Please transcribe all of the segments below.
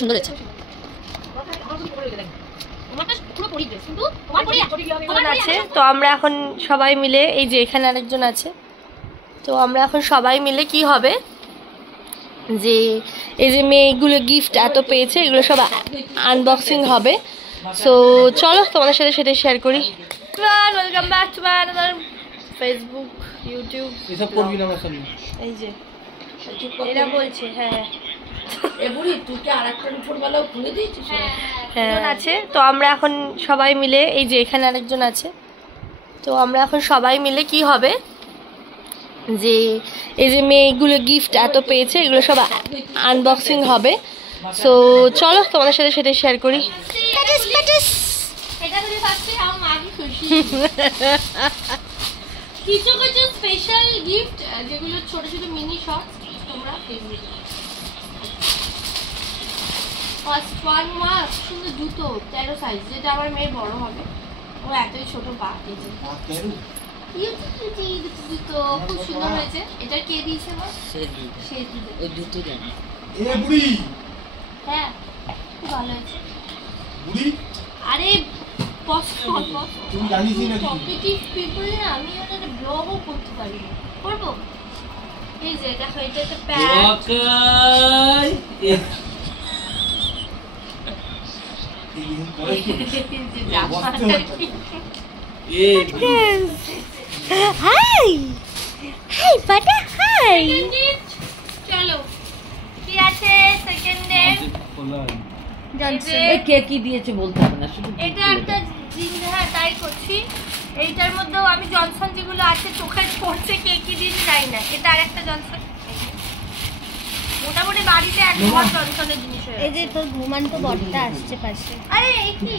সুন্দর হচ্ছে। তো আমরা এখন সবাই মিলে এই যে এখানে আরেকজন আছে, তো আমরা এখন সবাই মিলে কি হবে যে এই যে মেয়েগুলো গিফট এত পেয়েছে এগুলো সব আনবক্সিং হবে। সো চলো তোমাদের সাথে সেটা শেয়ার করি। Welcome back to my another Facebook YouTube. এসব করবি না সামনে, এই যে এরা বলছে হ্যাঁ আছে। তো আমরা এখন সবাই মিলে এই যে এখানে আরেকজন আছে, তো আমরা এখন সবাই মিলে কি হবে যে এই যে মেয়েগুলো গিফট এত পেয়েছে এগুলো সব আনবক্সিং হবে। সো চলো তোমাদের সাথে সেটা শেয়ার করি। কিছু কিছু স্পেশাল গিফট যেগুলো ছোট ছোট মিনি শর্টস তোমরা ফার্স্ট ওয়ান মাস সুন্দর জুতো 13 সাইজ, যেটা আমার মেয়ের বড় হবে, ও এতই ছোট পা। জুতো খুব সুন্দর হয়েছে। এটা কে দিয়েছে? হ্যাঁ খুব ভালো হয়েছে। আরে আমি একটা ব্লগও করতে পারি, করবো। এই যে দেখো এটা একটা প্যান্ট, চলো কি আছে সেকেন্ডে কে কি দিয়েছে বলতে হবে না, শুধু এটা একটা জিনিস। হ্যাঁ তাই করছি। এইটার মধ্যেও আমি জনসন যেগুলো আছে চোখে পড়ছে কে কি দিয়েছে জানি না। এটা আর একটা জনসন, মোটামুটি বাড়িতে এক ঘর জনসনের জিনিস হয়ে। এই যে তোর ঘুমান্ত বড়টা আসছে পাশে। আরে এই কি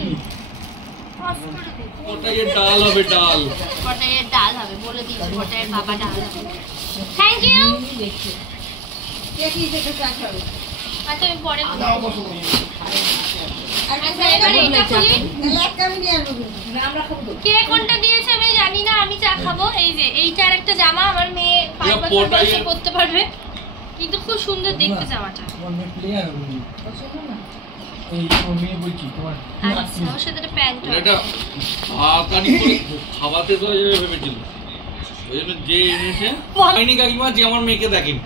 পটাইয়ের ডাল হবে, ডাল পটাইয়ের ডাল হবে বলে দিয়েছে, পটাইয়ের বাবা ডাল হবে। Thank you. কে কি দিয়েছে চা খাবে? আচ্ছা আমি পরে কে কোনটা দিয়েছে আমি জানি না, আমি চা খাবো। এই যে এইটার একটা জামা আমার মেয়ে 5 বছর বয়সে পরতে পারবে, কিন্তু খুব সুন্দর দেখতে জামাটা। ওর সাথে একটা প্যান্ট খাওয়াতে তো ভেবেছিল, ওই জন্য যে এনেছে কাকিমা যে আমার মেয়েকে দেখেন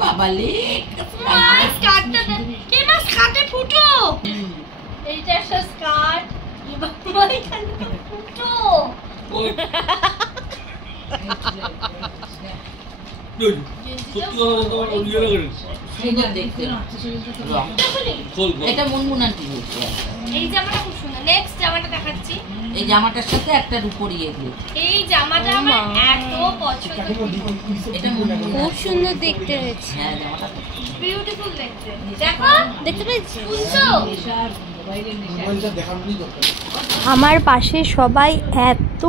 বাবালে স্কার্টটা কে না স্কার্টে ফুটো, এইটা একটা স্কার্ট বাবা এখানে ফুটো। এটা মুনমুন আন্টি বলছে এই জামাটা খুব সুন্দর। নেক্সট জামাটা দেখাচ্ছি, এই জামাটার সাথে একটা রূপোর ইয়ে দিয়ে। এই জামাটা আমার এত পছন্দ, এটা খুব সুন্দর দেখতে হয়েছে। হ্যাঁ জামাটা বিউটিফুল দেখতে। দেখো দেখতে পেয়েছি শুনছো? আমার পাশে সবাই এত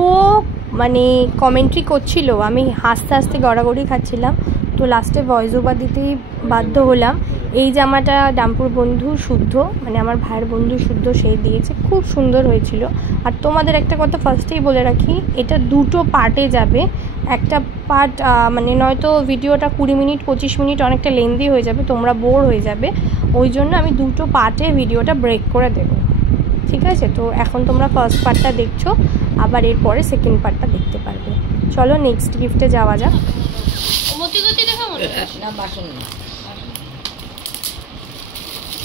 মানে কমেন্ট্রি করছিল, আমি হাসতে হাসতে গড়াগড়ি খাচ্ছিলাম। তো লাস্টে ভয়েস ওভার দিতেই বাধ্য হলাম। এই জামাটা ডাম্পুর বন্ধু শুদ্ধ, মানে আমার ভাইয়ের বন্ধু শুদ্ধ, সেই দিয়েছে, খুব সুন্দর হয়েছিল। আর তোমাদের একটা কথা ফার্স্টেই বলে রাখি, এটা দুটো পার্টে যাবে। একটা পার্ট মানে নয়তো ভিডিওটা 20 মিনিট 25 মিনিট অনেকটা লেন্দি হয়ে যাবে, তোমরা বোর হয়ে যাবে, ওই জন্য আমি দুটো পার্টে ভিডিওটা ব্রেক করে দেবো, ঠিক আছে? তো এখন তোমরা ফার্স্ট পার্টটা দেখছো, আবার এরপরে সেকেন্ড পার্টটা দেখতে পারবে। চলো নেক্সট গিফটে যাওয়া যাক। না বাসন না,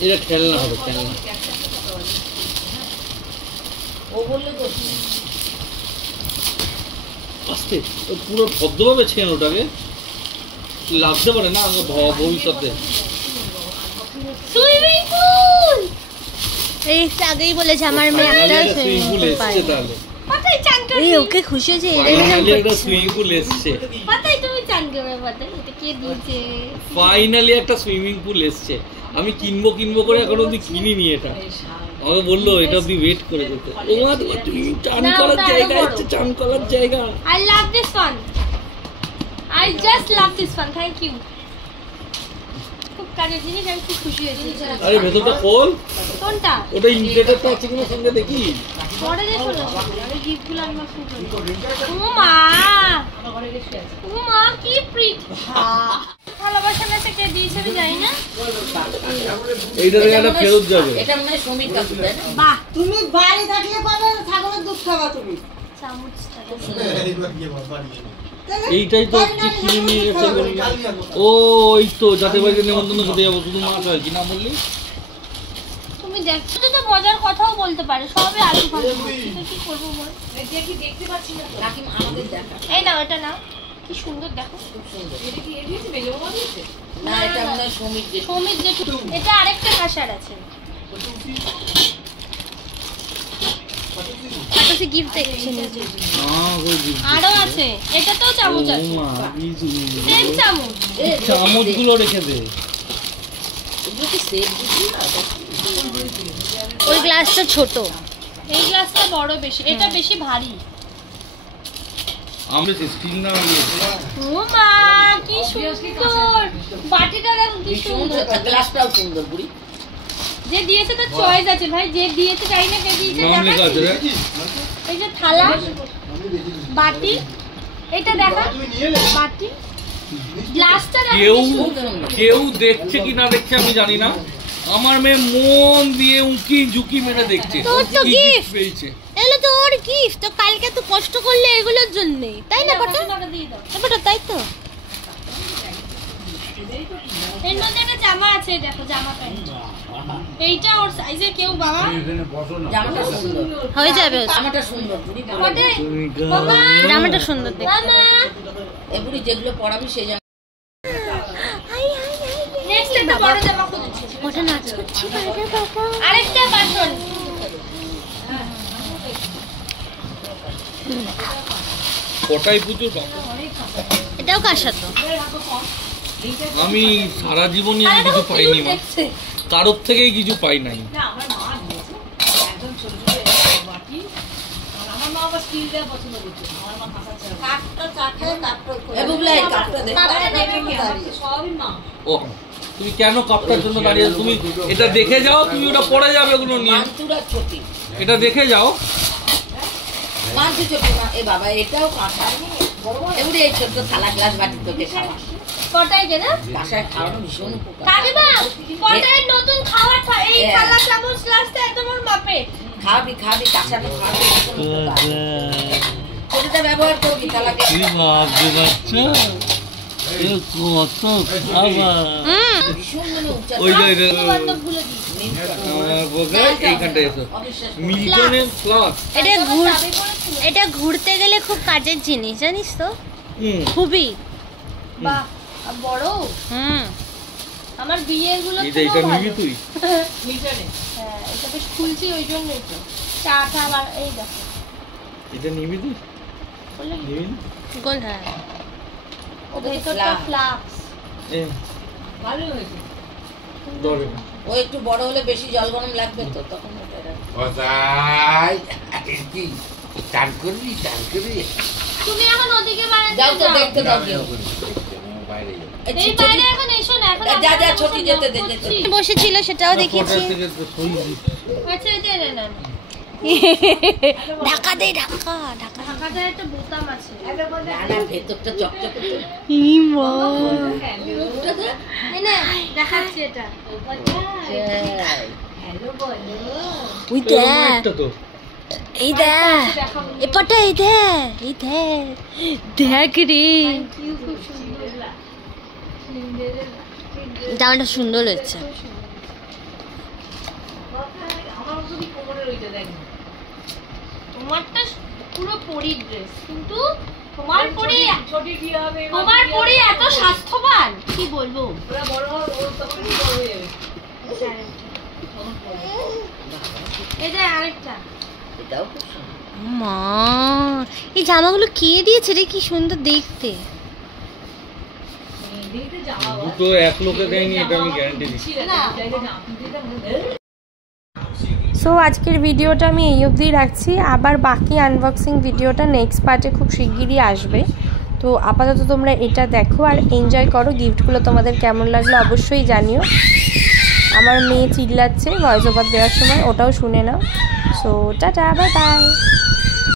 এটা খেলনা হবে, খেলনা। ও বললো তো আস্তে পুরো ভদ্রভাবে ছেন ওটাকে, লাগতে পারে না আমার ভবিষ্যতে। সুইমিং পুল এই আগেই বলেছে আমার মেয়ে একটা সুইমিং পুল এসছে, তাহলে পাতাই চান করে এই ওকে খুশি হয়েছে, ফাইনালি একটা সুইমিং পুল এসছে। পাতাই তুমি চান করে পাতাই এটা কে দিয়েছে? ফাইনালি একটা সুইমিং পুল এসছে। আমি কিনবো করে এখন অবধি কিনিনি এটা। আমাকে বললো এটা অবধি ওয়েট করে যেতে। ও মা তুমি চান করার জায়গা হচ্ছে, চান করার জায়গা। I love this one, I just love this one, thank you. খুব কাজের জিনিস, আমি খুব খুশি হয়েছি। আরে ভেতরটা খোল। কোনটা? ওটা ইনক্রেডিবলটা আছে কিনা সঙ্গে দেখি। পরে দেখো না, আমি গিফটগুলো আনবক্সিং করি। ও মা, ও মা কি প্রিট। ভালোবাসা মেসে কে দিয়েছে আমি জানি না। এইটা থেকে একটা ফেরত যাবে। এটা মনে হয় সমীর কাকু, তাই না? বাহ, তুমি বাইরে থাকলে পাবে ছাগলের দুধ খাবা তুমি। চামচটা এইটাই তো কিনে নিয়ে গেছে বললি। ও ওই তো যাতে বাড়িতে নেমন্তন্ন করতে যাবো, শুধু মাছ হয় কি না বললি? তুমি দেখছো তো মজার কথাও বলতে পারে, সবে আলু ভাজা। কি করবো বল? দেখতে পাচ্ছি না কাকিমা, আমাদের দেখা। এই নাও, এটা নাও, কি সুন্দর দেখো। খুব সুন্দর। না, এটা মনে হয় সমীর জেঠু। সমীর জেঠু। এটা আরেকটা ভাষার আছে। একটা গিফট দেখছি নিজে। আরো আছে, এটাতেও চামচ আছে। সেম চামচ। চামচগুলো রেখে দে। এগুলো কি সেট দিচ্ছি না? ওই গ্লাসটা ছোট, এই গ্লাসটা বড় বেশি, এটা বেশি ভারী। আমরা স্টিল না ও মা কি সুন্দর, বাটিটা দেখো কি সুন্দর। গ্লাসটাও সুন্দর বুড়ি। যে দিয়েছে তার চয়েস আছে ভাই, যে দিয়েছে জানি না কে দিয়েছে। নাম লেখা আছে রে। এই যে থালা, বাটি, এটা দেখা, বাটি, গ্লাসটা দেখো। কেউ দেখছে কি না দেখছে আমি জানি না, আমার মেয়ে মন দিয়ে উঁকি ঝুঁকি মেরে দেখছে। তোর তো কি gift পেয়েছে। এগুলো তো ওর গিফট, তো কালকে তো কষ্ট করলে এগুলোর জন্য, তাই না বাটা? বাটা তাই তো। এর মধ্যে একটা জামা আছে, দেখো জামা প্যান্ট। এইটা ওর সাইজে কেউ বাবা জামাটা সুন্দর হয়ে যাবে। জামাটা সুন্দর বুড়ি। ওটা বাবা জামাটা সুন্দর দেখতে। মামা এ বুড়ি যেগুলো পরাবি সেই জামা। নেক্সট একটা বড় জামা খুঁজছি। ওটা নাচ করছি বাইরে বাবা। আরেকটা বাটন। কটাই পুজো বাবা। এটাও কার সাথে? আমি সারা জীবনই আমি কিছু পাইনি মা, কারোর থেকেই কিছু পাই নাই। ও তুমি কেন কাপটার জন্য দাঁড়িয়ে আছো? তুমি এটা দেখে যাও, তুমি ওটা পড়ে যাবে ওগুলো নিয়ে। এটা দেখে যাও। এ বাবা এটাও কাঁচা। এগুলো এই ছোট্ট থালা গ্লাস বাটি তোকে খাওয়া। কটাই কে না? বাসায় খাওয়ানো ভীষণ উপকার। কাকিমা কটাই নতুন খাবার এই থালা চামচ গ্লাসটা একদম ওর মাপে। খাবি কাঁচাটা খাবি। ছোটটা ব্যবহার করবি থালাকে। কি ভাবছে বাচ্চা? এ কত খাবার। ভীষণ মানে উচ্চ। ওই যে বান্ধব ভুলে দিই। এইখানটায় এসো। মিল্টনের ফ্লাস্ক। এটা ঘুরতে গেলে খুব কাজের জিনিস, জানিস তো? খুবই। বাহ বড়। আমার বিয়ের গুলো এটা নিবি তুই? হ্যাঁ, এটা বেশ খুলছি ওই জন্যই তো। চা এই দেখো। এটা নিবি তুই? নিবি না? গোল হ্যাঁ। ও ভেতরটা ফ্লাক্স। ভালো হয়েছে। ধরে ও একটু বড় হলে বেশি জল গরম লাগবে তো, তখন ওটা কি চান করবি। তুমি এখন ওদিকে বাইরে যাও তো দেখতে দাও। এই বাইরে এখন এসো না, এখন যা ছোটি যেতে দে। বসেছিল সেটাও দেখিয়েছি। আচ্ছা এই যে না ঢাকা দে, ঢাকাতে একটা বোতাম আছে। না ভেতরটা চকচক করতে। দেখাচ্ছি এটা। ওই তো এই এপাটা এই দেখ রে, জামাটা সুন্দর হচ্ছে। তোমারটা পুরো পরীর ড্রেস, কিন্তু তোমার পরি এত স্বাস্থ্যবান, কি বলবো। এটা আরেকটা। মা এই জামাগুলো কে দিয়েছে রে, কি সুন্দর দেখতে। দুটো এক লোকে দেয়নি, এটা আমি গ্যারান্টি দিচ্ছি। সো আজকের ভিডিওটা আমি এই অবধি রাখছি, আবার বাকি আনবক্সিং ভিডিওটা নেক্সট পার্টে খুব শিগগিরই আসবে। তো তো আপাতত তোমরা এটা দেখো আর এনজয় করো। গিফটগুলো তোমাদের কেমন লাগলো অবশ্যই জানিও। আমার মেয়ে চিল্লাচ্ছে ভয়েস ওভার দেওয়ার সময়, ওটাও শুনে নাও। So tata, bye by.